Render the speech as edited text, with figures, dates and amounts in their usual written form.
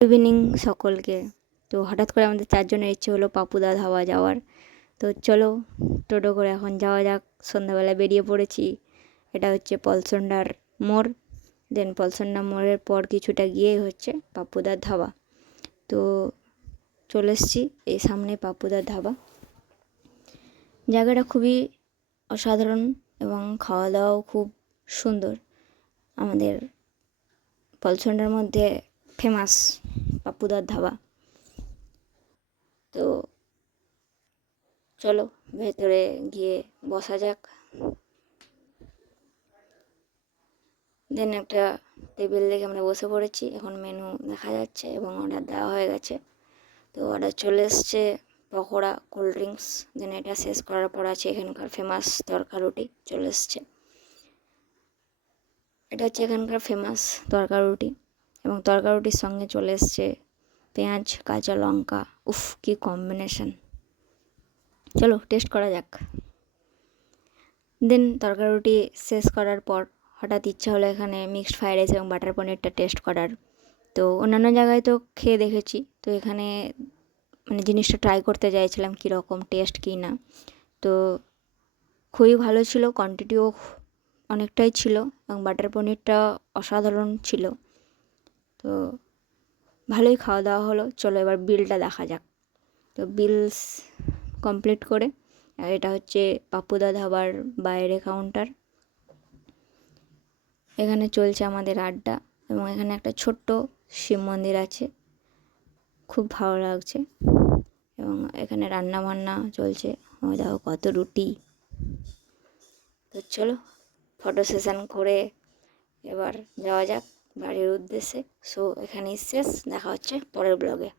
Evening সকলকে। তো হঠাৎ করে আমাদের চারজনের ইচ্ছে হলো পাপুদা ধাবা যাওয়ার। তো চলো টোটো করে এখন যাওয়া যাক। সন্ধ্যাবেলা বেরিয়ে পড়েছি। এটা হচ্ছে পলসন্ডার মোড়। দেন পলসন্ডা মোড়ের পর কিছুটা গিয়েই হচ্ছে পাপুদার ধাবা। তো চলে এসছি এই সামনে পাপুদার ধাবা। জায়গাটা খুবই অসাধারণ এবং খাওয়া দাওয়াও খুব সুন্দর। আমাদের পলসন্ডার মধ্যে ফেমাস পাপুদার ধাবা। তো চলো ভেতরে গিয়ে বসা যাক। দেন একটা টেবিল দেখে আমরা বসে পড়েছি। এখন মেনু দেখা যাচ্ছে এবং অর্ডার দেওয়া হয়ে গেছে। তো অর্ডার চলে এসছে পকোড়া, কোল্ড ড্রিঙ্কস। দেন এটা শেষ করার পর আছে এখানকার ফেমাস তড়কা রুটি চলে এসছে। এটা হচ্ছে এখানকার ফেমাস তড়কা রুটি এবং তড়কা রুটির সঙ্গে চলে এসছে পেঁয়াজ, কাঁচা লঙ্কা। উফ, কি কম্বিনেশন! চলো টেস্ট করা যাক। দেন তড়কা রুটি শেষ করার পর হঠাৎ ইচ্ছা হলো এখানে মিক্সড ফ্রাইড রাইস এবং বাটার পনিরটা টেস্ট করার। তো অন্যান্য জায়গায় তো খেয়ে দেখেছি, তো এখানে মানে জিনিসটা ট্রাই করতে চাইছিলাম কীরকম টেস্ট কী না। তো খুবই ভালো ছিল, কোয়ান্টিটিও অনেকটাই ছিল এবং বাটার পনিরটা অসাধারণ ছিল। তো ভালোই খাওয়া দাওয়া হলো। চলো এবার বিলটা দেখা যাক। তো বিলস কমপ্লিট করে এটা হচ্ছে পাপুদা ধাবার বাইরে কাউন্টার। এখানে চলছে আমাদের আড্ডা এবং এখানে একটা ছোট্ট শিব মন্দির আছে, খুব ভালো লাগছে। এবং এখানে রান্না বান্না চলছে। দেখো কত রুটি। তো চলো ফটো সেশন করে এবার যাওয়া যাক বাড়ির উদ্দেশ্যে। সো এখানেই শেষ, দেখা হচ্ছে পরের ব্লগে।